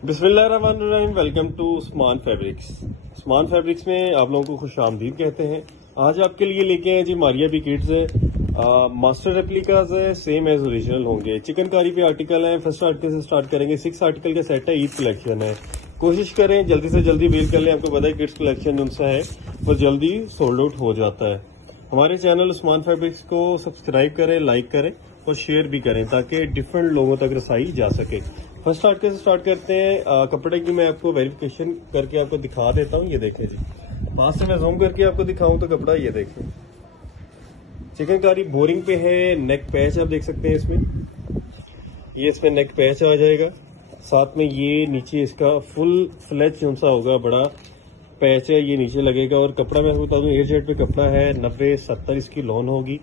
बिस्मिल्लाहिर्रहमानिर्रहीम। Welcome to Usman Fabrics. Usman Fabrics में आप लोगों को खुशामदीद कहते हैं। आज आपके लिए लेके आए जी मारिया भी किड्स है। मास्टर रेप्लिकाज है, सेम एज ओरिजिनल होंगे। चिकनकारी पे आर्टिकल है। फर्स्ट आर्टिकल से स्टार्ट करेंगे। 6 आर्टिकल का सेट है, ईद कलेक्शन है। कोशिश करें जल्दी से जल्दी वेल कर लें। आपको पता है किड्स कलेक्शन उनसा है वो जल्दी सोल्ड आउट हो जाता है। हमारे चैनल उस्मान फैब्रिक्स को सब्सक्राइब करें, लाइक करें और शेयर भी करें ताकि डिफरेंट लोगों तक रसाई जा सके। फर्स्ट आर्टिकल से स्टार्ट करते हैं। कपड़े की मैं आपको वेरिफिकेशन करके आपको दिखा देता हूँ। ये देखें जी, पास से मैं जूम करके आपको दिखाऊं तो कपड़ा ये देखें, चिकनकारी बोरिंग पे है। नेक पैच आप देख सकते हैं इसमें, ये इसमें नेक पैच आ जाएगा। साथ में ये नीचे इसका फुल फ्लेज जो सा होगा, बड़ा पैच है, ये नीचे लगेगा। और कपड़ा मैं बता दूं, एयर जेट पे कपड़ा है, 90-70 इसकी लॉन होगी।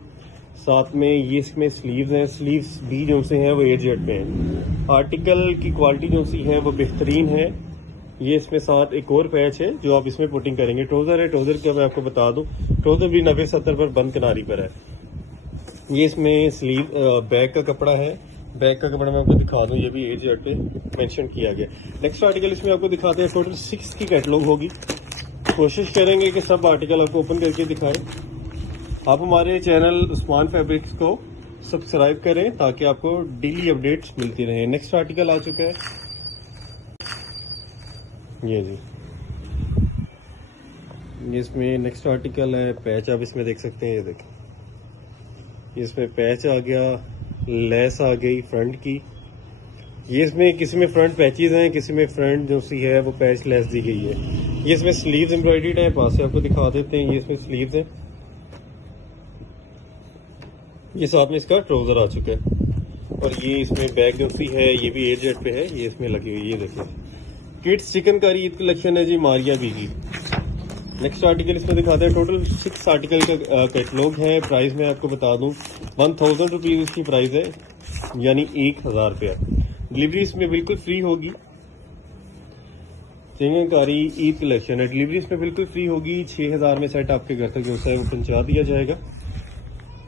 साथ में ये इसमें स्लीव्स हैं, स्लीव्स भी जो से हैं वो एयर जेट पे हैं। आर्टिकल की क्वालिटी जो सी है वो बेहतरीन है। ये इसमें साथ एक और पैच है जो आप इसमें पुटिंग करेंगे। ट्राउजर है, ट्राउजर का मैं आपको बता दूं, ट्राउजर भी 90-70 पर बंद किनारी पर है। ये इसमें स्लीव बैक का कपड़ा है। बैक का कपड़ा मैं आपको दिखा दूं, ये भी एयर जेट पे मेंशन किया गया। नेक्स्ट आर्टिकल इसमें आपको दिखाते हैं। टोटल 6 की कैटलॉग होगी। कोशिश करेंगे कि सब आर्टिकल आपको ओपन करके दिखाएं। आप हमारे चैनल उस्मान फैब्रिक्स को सब्सक्राइब करें ताकि आपको डेली अपडेट्स मिलती रहे। नेक्स्ट आर्टिकल आ चुका है ये जी, ये इसमें नेक्स्ट आर्टिकल है। पैच आप इसमें देख सकते हैं, ये देखें, इसमें पैच आ गया, लेस आ गई फ्रंट की। ये इसमें किसी में फ्रंट पैचेज हैं, किसी में फ्रंट जो सी है वो पैच लेस दी गई है। ये इसमें स्लीव्स एम्ब्रॉयडर्ड है, पास से आपको दिखा देते हैं। ये इसमें स्लीव्स है, ये साथ में इसका ट्राउजर आ चुका है। और ये इसमें बैग जो सी है ये भी एयर जेट पे है, ये इसमें लगी हुई है। ये देखिए किड्स चिकनकारी ईद कलेक्शन है जी मारिया बी की। नेक्स्ट आर्टिकल इसमें दिखाते हैं। टोटल 6 आर्टिकल का कैटलॉग है। प्राइस मैं आपको बता दूं, 1000 रुपीज इसकी प्राइस है, यानी 1000 रुपया। डिलीवरी इसमें बिल्कुल फ्री होगी। चिकनकारी ईद कलेक्शन है, डिलीवरी इसमें बिल्कुल फ्री होगी। 6000 में सेट आपके घर तक जो है वो पहुंचा दिया जाएगा।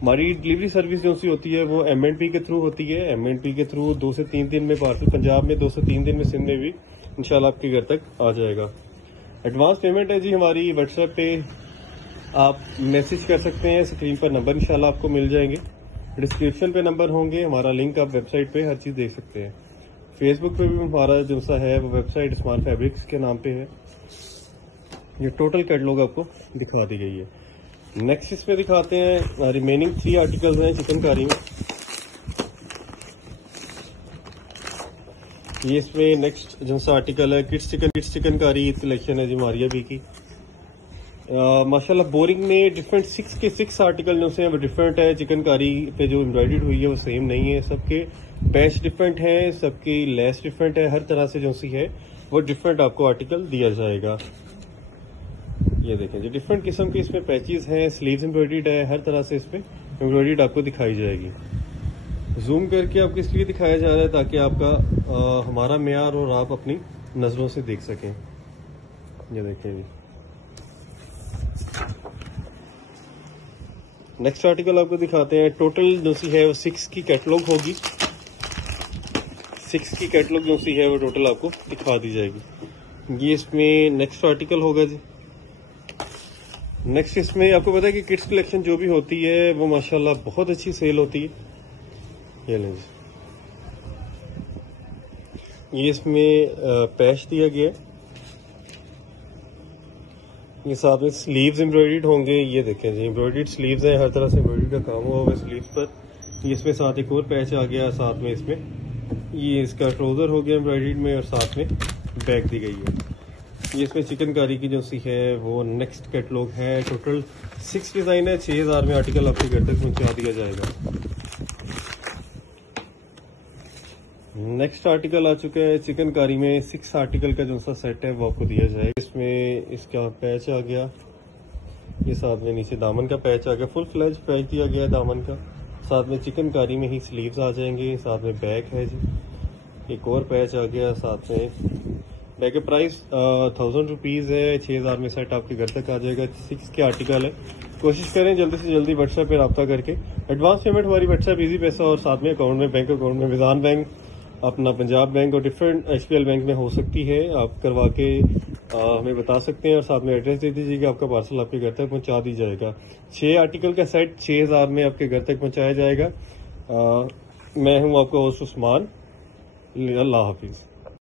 हमारी डिलीवरी सर्विस जो सी होती है वो एमएनपी के थ्रू होती है। एमएनपी के थ्रू 2 से 3 दिन में पार्सल, पंजाब में 2 से 3 दिन में, सिंध में भी इंशाल्लाह आपके घर तक आ जाएगा। एडवांस पेमेंट है जी हमारी। व्हाट्सएप पे आप मैसेज कर सकते हैं, स्क्रीन पर नंबर इंशाल्लाह आपको मिल जाएंगे, डिस्क्रिप्शन पे नंबर होंगे। हमारा लिंक आप वेबसाइट पे हर चीज देख सकते हैं। फेसबुक पे भी हमारा जो सा है वो वेबसाइट उस्मान फैब्रिक्स के नाम पे है। ये टोटल कैटलॉग आपको दिखा दी गई है। नेक्स्ट इसमें दिखाते हैं, रिमेनिंग 3 आर्टिकल्स हैं चिकनकारी में। ये इसमें नेक्स्ट जो सा आर्टिकल है किड्स चिकनकारी ईद कलेक्शन है जी मारिया बी की। माशाल्लाह बोरिंग में डिफरेंट 6 के 6 आर्टिकल जो से वो डिफरेंट है। चिकनकारी पे जो एम्ब्रॉयडर्ड हुई है वो सेम नहीं है, सबके पैच डिफरेंट है, सबकी लेस डिफरेंट है। हर तरह से जो सी है वो डिफरेंट आपको आर्टिकल दिया जाएगा। ये देखें जी, डिफरेंट किस्म के इसमें पैचेस हैं, स्लीव्स एम्ब्रॉयडर्ड है, हर तरह से इसमें एम्ब्रॉयडर्ड आपको दिखाई जाएगी। जूम करके आपको इसलिए दिखाया जा रहा है ताकि आपका हमारा मेयार और आप अपनी नजरों से देख सकें। ये देखें जी, नेक्स्ट आर्टिकल आपको दिखाते हैं। टोटल जो सी है वो 6 की कैटलॉग होगी। 6 की कैटलॉग जो सी है वो टोटल आपको दिखा दी जाएगी। ये इसमें नेक्स्ट आर्टिकल होगा जी। नेक्स्ट इसमें आपको पता है कि किड्स कलेक्शन जो भी होती है वो माशाल्लाह बहुत अच्छी सेल होती है। ये लें जी, ये इसमें पैच दिया गया, ये साथ में स्लीव्स एम्ब्रॉयडर्ड होंगे। ये देखें जी, एम्ब्रॉयडर्ड स्लीव्स हैं, हर तरह से एम्ब्रॉयडरी का काम हुआ होगा स्लीव्स पर। ये इसमें साथ एक और पैच आ गया, साथ में इसमें ये इसका ट्राउजर हो गया एम्ब्रॉयडर्ड में, और साथ में बैग दी गई है। ये इसमें चिकनकारी की जो सी है वो नेक्स्ट कैटलॉग है। टोटल 6 डिजाइन है। 6000 में आर्टिकल आपके घर तक पहुंचा दिया जाएगा। नेक्स्ट आर्टिकल आ चुका है चिकनकारी में। 6 आर्टिकल का जो सा सेट है वो आपको दिया जाएगा। इसमें इसका पैच आ गया, ये साथ में नीचे दामन का पैच आ गया, फुल फ्लैज पैच दिया गया है दामन का। साथ में चिकनकारी में ही स्लीव्स आ जाएंगे, साथ में बैग है जी, एक और पैच आ गया साथ में। बैग का प्राइस 1000 रुपीज है। 6000 में सेट आपके घर तक आ जाएगा। 6 के आर्टिकल है। कोशिश करें जल्दी से जल्दी व्हाट्सएप पे रब्ता करके। एडवांस पेमेंट हमारी व्हाट्सएप इजी पैसा और साथ में अकाउंट में, बैंक अकाउंट में, विजान बैंक अपना पंजाब बैंक और डिफरेंट HPL बैंक में हो सकती है। आप करवा के हमें बता सकते हैं और साथ में एड्रेस दे दीजिएगा, आपका पार्सल आपके घर तक पहुंचा दी जाएगा। 6 आर्टिकल का सेट 6000 में आपके घर तक पहुंचाया जाएगा। मैं हूं आपका होस्ट उस्मान। अल्लाह हाफिज।